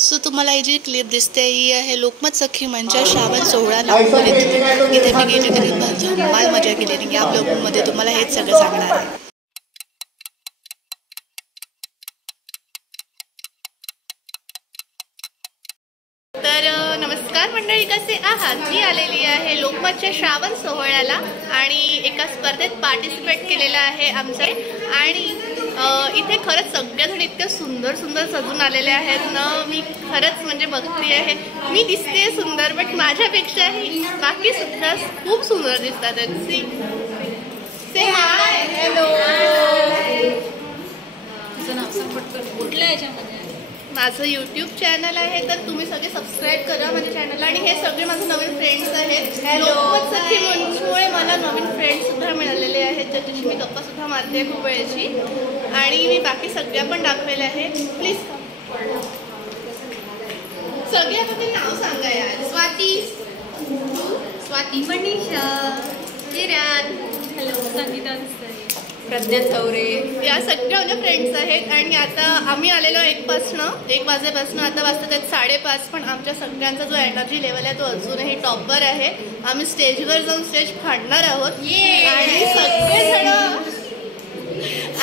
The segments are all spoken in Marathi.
सो तुम्हाला ही जी क्लिप दिसते ही आहे लोकमत सखी मंचा श्रावण सोहळा नागपूर इथे मी गेली तरी धमाल मजा केली. या ब्लॉगमध्ये तुम्हाला हेच सगळं सांगणार आहे. तर नमस्कार मंडळी, कसे आहात? मी आलेली आहे लोकमतच्या श्रावण सोहळ्याला आणि एका स्पर्धेत पार्टिसिपेट केलेला आहे आमचे. आणि इथे खरंच सगळेजण इतके सुंदर सुंदर सजून आलेले आहेत ना. मी खरंच म्हणजे बघते आहे, मी दिसते सुंदर, बट माझ्यापेक्षाही बाकी सुद्धा खूप सुंदर दिसतात. से हाय, हॅलो. कुठल्या याच्यामध्ये? माझं यूट्यूब चॅनल आहे, तर तुम्ही सगळे सबस्क्राईब करा माझ्या चॅनलला. आणि हे सगळे माझे नवीन फ्रेंड्स आहेत. लोकमत सखी मंचमुळे मला नवीन फ्रेंड्ससुद्धा मिळालेले आहेत, ज्याच्याशी मी गप्पासुद्धा मारते खूप वेळची. आणि मी बाकी सगळ्या पण दाखवलेल्या आहेत. प्लीज सगळ्या तुम्ही नाव सांगा यार. स्वाती, मनीषा, किरण, हॅलो, संगीता, प्रज्ञा चौरे, या सगळ्या माझ्या फ्रेंड्स आहेत. आणि आता आम्ही आलेलो 1 वाजेपासून आता वाजतात आहेत 5:30. पण आमच्या सगळ्यांचा जो एनर्जी लेवल आहे तो अजूनही टॉपर आहे. आम्ही स्टेजवर जाऊन स्टेज फाडणार आहोत.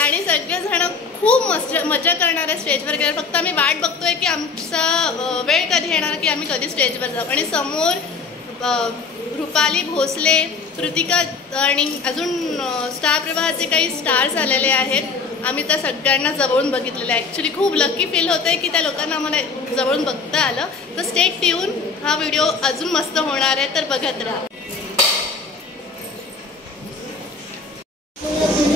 आणि सगळेजण खूप मजा करणार आहे स्टेजवर गेल्यावर. फक्त आम्ही वाट बघतोय की आमचा वेळ कधी येणार, की आम्ही कधी स्टेजवर जाऊ. आणि समोर रुपाली भोसले, कृतिका आणि अजून स्टार प्रवाहाचे काही स्टार्स आलेले आहेत. आम्ही त्या सगळ्यांना जवळून बघितलेलं आहे. ॲक्च्युली खूप लकी फील होतं आहे की त्या लोकांना आम्हाला जवळून बघता आलं. तर स्टे ट्यून, हा व्हिडिओ अजून मस्त होणार आहे, तर बघत राहा.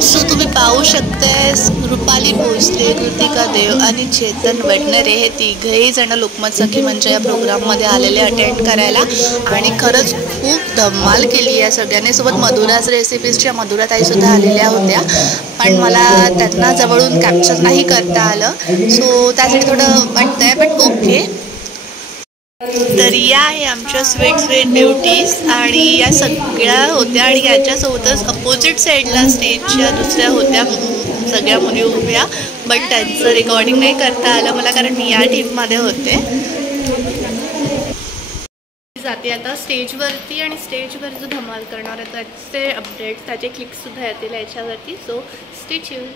सो तुम्ही पाहू शकताय रुपाली भोसले, कृतिका देव आणि चेतन वडनेरे हे तिघही जण लोकमत सखी मंचा या प्रोग्राममध्ये आलेले अटेंड करायला. आणि खरंच खूप धमाल केली या सगळ्यांनी. सोबत मधुराज रेसिपीजच्या मधुराताईसुद्धा आलेल्या होत्या, पण मला त्यांना जवळून कॅप्चर नाही करता आलं. सो त्यासाठी थोडं वाटतंय, बट ओके. तर या आहे आमच्या स्वीट ब्युटीज आणि या सगळ्या होत्या. आणि याच्यासोबतच अपोजिट साईडला स्टेजच्या दुसऱ्या होत्या सगळ्या मुली उभ्या, बट त्यांचं रेकॉर्डिंग नाही करता आलं मला, कारण मी या टीममध्ये होते. जाते आता स्टेजवरती आणि स्टेजवर जो धमाल करणार आहे त्याचे अपडेट्स, त्याचे क्लिक्ससुद्धा येतील याच्यावरती. So stay tune.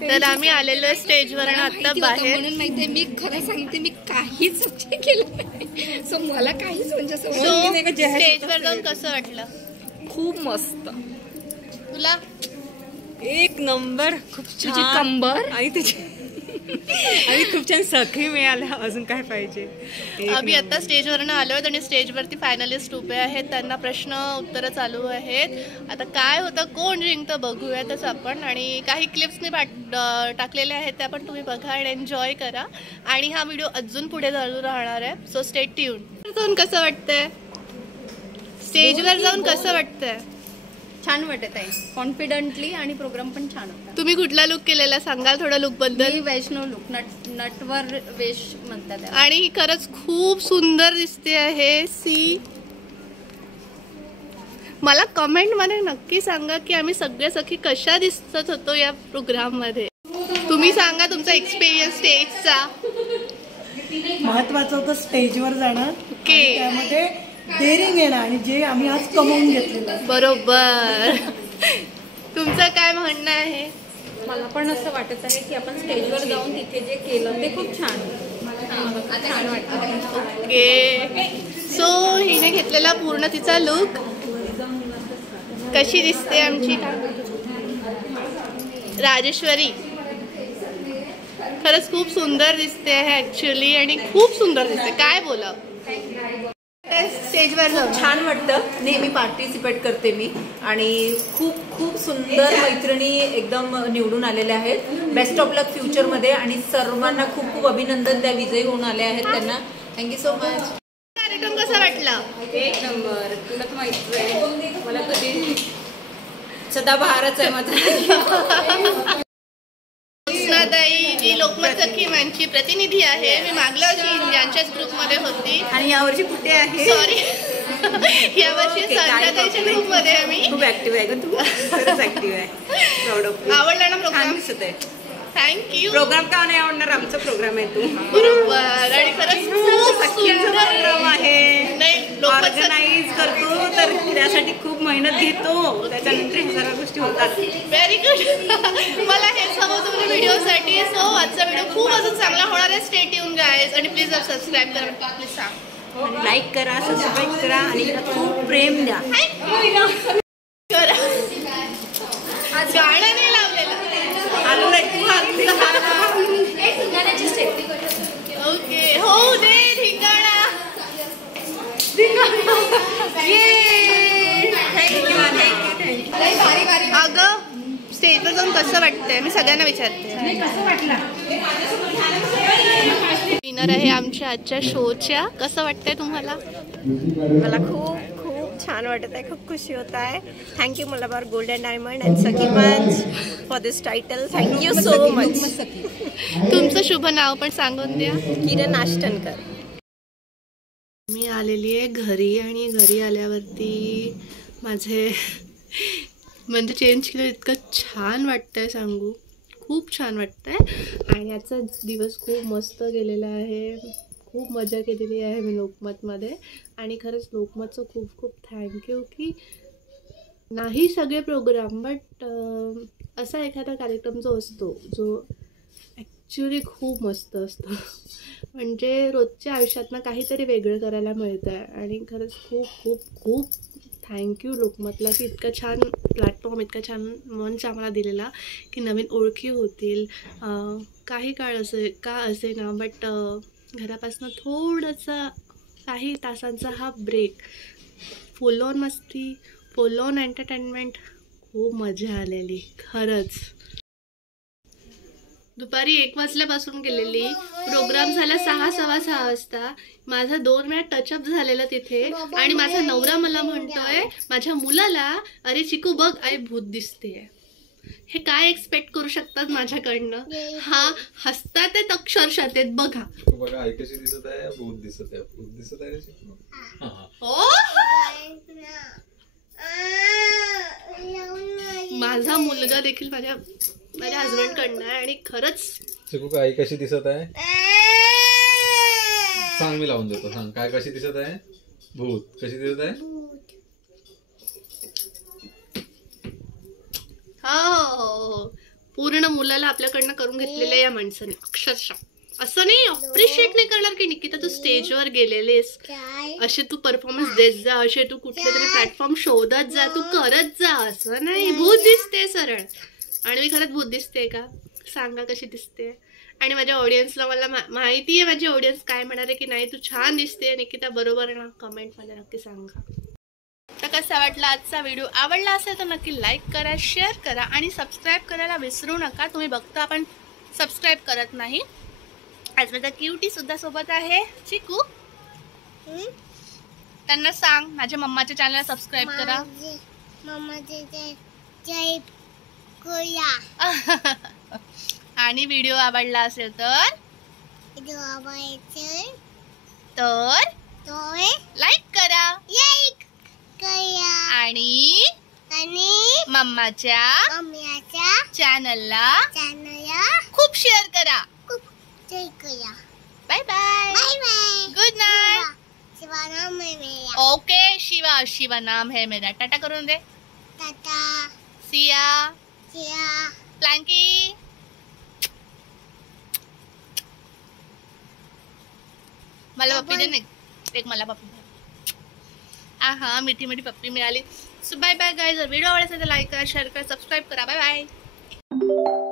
तर आम्ही आलेलो स्टेजवर आता बाहेर. म्हणून माहितीये, मी खरं सांगते, मी काहीच केलं नाही. सो मला काहीच म्हणजे स्टेजवर जाऊन कसं वाटलं? खूप मस्त. तुला? 1 नंबर. खूप तुझी कंबर आणि तुझी आणि खूप छान सखी मिळाल्या. अजून काय पाहिजे? आम्ही आता स्टेजवरनं आलो आहेत आणि स्टेजवरती फायनलिस्ट उभे आहेत. त्यांना प्रश्न उत्तरं चालू आहेत. आता काय होतं, कोण जिंकतं बघूयातच आपण. आणि काही क्लिप्स मी टाकलेल्या आहेत, त्या पण तुम्ही बघा आणि एन्जॉय करा. आणि हा व्हिडिओ अजून पुढे चालू राहणार आहे. So stay tune. जाऊन कसं वाटतंय? स्टेजवर जाऊन कसं वाटतंय? छान वाटत आहे, कॉन्फिडंटली. आणि प्रोग्राम पण छान होता. तुम्ही कुठला लुक केलेला सांगाल थोडा लुक बद्दल? वैष्णव लुक, नटवर वेश म्हणतात. आणि ही खरंच खूप सुंदर दिसते आहे. सी, मला कमेंट मध्ये नक्की सांगा की आम्ही सगळे सखी कशा दिसत होतो या प्रोग्राम मध्ये. तुम्ही सांगा तुमचा एक्सपिरियन्स स्टेजचा. महत्वाचं होतं स्टेजवर जाणं, त्यामध्ये डेअरिंग येणं आणि जे आम्ही आज कमवून घेतलेलं. बरोबर. तुमचं काय म्हणणं आहे? मला पण असं वाटत आहे की आपण स्टेजवर जाऊन तिथे जे केलं ते खूप छान वाटतं. ओके. सो हिने घेतलेला पूर्ण तिचा लुक कशी दिसते आमची राजेश्वरी? खरंच खूप सुंदर दिसते आहे ॲक्च्युली, आणि खूप सुंदर दिसते. काय बोला स्टेजवर जाऊन? छान वाटतं. नेहमी पार्टिसिपेट करते मी आणि खूप खूप सुंदर मैत्रिणी एकदम निवडून आलेल्या आहेत. बेस्ट ऑफ लक फ्युचरमध्ये, आणि सर्वांना खूप खूप अभिनंदन. त्या विजयी होऊन आल्या आहेत, त्यांना थँक्यू सो मच. कार्यक्रम कसा वाटला? एक नंबर. तुला तर माहितीच आहे मला कधी सदाबहारच आहे माझा. ताई जी लोकमत सखी मंचची प्रतिनिधी आहे, मी मागल्या वर्षी यांच्याच ग्रुपमध्ये होती आणि यावर्षी कुठे आहे? सॉरी, यावर्षी संध्याताईच्या ग्रुपमध्ये आहे मी. खूप ऍक्टिव्ह आहे का तू? खरंच ऍक्टिव्ह आहे. Proud of. आवडला ना प्रोग्राम? दिसत आहे. थँक्यू. प्रोग्राम का नाही आवडणार? आमचा प्रोग्राम आहे तू. बरोबर. आणि खरंच खूप सुंदर प्रोग्राम आहे. नाही, लोकमत ऑर्गनाईज करतो तर त्यासाठी खूप मेहनत घेतो, त्याच्यानंतर ह्या सर्व गोष्टी होतात. Very good. मला हेच हवं होतं म्हणजे व्हिडिओसाठी. सो आजचा व्हिडिओ खूप अजून चांगला होणार आहे. स्टे ट्यून गाईज, आणि प्लीज सबस्क्राईब करा. प्लीज सांग, लाईक करा, सबस्क्राईब करा, आणि हिला खूप प्रेम द्या. करा. आज गाणं नाही लावलेलं. ओके, हो दे धिंगाणा. अगं स्टेजवर जाऊन कसं वाटतंय? मी सगळ्यांना विचारते. विनर आहे आमच्या आजच्या शोच्या. कसं वाटतंय तुम्हाला? मला खूप खूप छान वाटत आहे. खूप खुशी होत आहे. Thank you Malabar golden diamond and Sakhi Manch for this title. Thank you so much. तुमचं शुभ नाव पण सांगून द्या. किरण आष्टनकर. मी आलेली आहे घरी, आणि घरी आल्यावरती माझे म्हणजे चेंज केलं. इतकं छान वाटतंय सांगू, खूप छान वाटतंय. आणि आजचा दिवस खूप मस्त गेलेला आहे. खूप मजा केलेली आहे मी लोकमतमध्ये. आणि खरंच लोकमतचं खूप खूप थँक्यू की नाही सगळे प्रोग्राम, बट असा एखादा कार्यक्रम जो असतो जो ॲक्च्युली खूप मस्त असतो. म्हणजे रोजच्या आयुष्यातनं काहीतरी वेगळं करायला मिळतं आहे. आणि खरंच खूप खूप खूप थँक्यू लोकमतला की इतकं छान प्लॅटफॉर्म, इतका छान मंच आम्हाला दिलेला की नवीन ओळखी होतील. काही काळ असे ना, बट घरापासून थोडंसं काही तासांचा हा ब्रेक, फुल ऑन मस्ती, फुल ऑन एंटरटेनमेंट, खूप मजा आलेली खरंच. दुपारी 1 वाजल्यापासून गेलेली, प्रोग्राम झाला 6:15 वाजता. माझा 2 वेळा टचअप झालेला तिथे. आणि माझा नवरा मला म्हणतोय माझ्या मुलाला, अरे चिकू बघ आई भूत दिसते. हे काय एक्सपेक्ट करू शकतात माझ्याकडनं? हा हसतात आहेत अक्षरशः ते. बघा बघा आई कशी दिसत आहे, भूत दिसत आहे. भूत दिसत आहे रे चिकू. माझा मुलगा देखील माझ्या हजबंड कडनं आहे. आणि खरंच चिकू आई कशी दिसत आहे सांग, मी लावून देतो. सांग काय कशी दिसत आहे? भूत कशी दिसत आहे? हो, पूर्ण मुलाला आपल्याकडनं करून घेतलेलं या माणसाने अक्षरशः. असं नाही अप्रिशिएट नाही करणार की निकिता तू स्टेजवर गेलेलीस, असे तू परफॉर्मन्स देत जा, असे तू कुठले तरी प्लॅटफॉर्म शोधत जा, तू करत जा. असं नाही. भूत दिसते सरळ. आणि मी खरंच भूत दिसते का? सांगा कशी दिसते. आणि माझ्या ऑडियन्सला, मला माहिती आहे माझी ऑडियन्स काय म्हणणार आहे की नाही तू छान दिसते निकिता, बरोबर ना? कमेंटमध्ये नक्की सांगा. तर कसा वाटला आजचा व्हिडिओ? आवडला असेल तर नक्की लाईक करा, शेअर करा, आणि सबस्क्राईब करायला विसरू नका. तुम्ही बघता आपण सबस्क्राईब करत नाही. आज माझा क्यूटी सुद्धा सोबत आहे. चिकू, त्यांना सांग माझ्या मम्माच्या चॅनलला सबस्क्राईब करा. आणि व्हिडिओ आवडला असेल तर लाईक करा, आणि मम्माच्या चॅनलला खूप शेअर करा. Bye bye. Good night. Okay Shiva, Shiva नाम है मेरा. टाटा करून दे. सिया, प्लँकी. मला पप्पी दे. एक मला पप्पी दे. आहा मिठी मिठी पप्पी मिळाली. So bye bye guys. Video आवडला असेल तर लाईक करा, शेअर करा, सबस्क्राईब करा. Bye bye.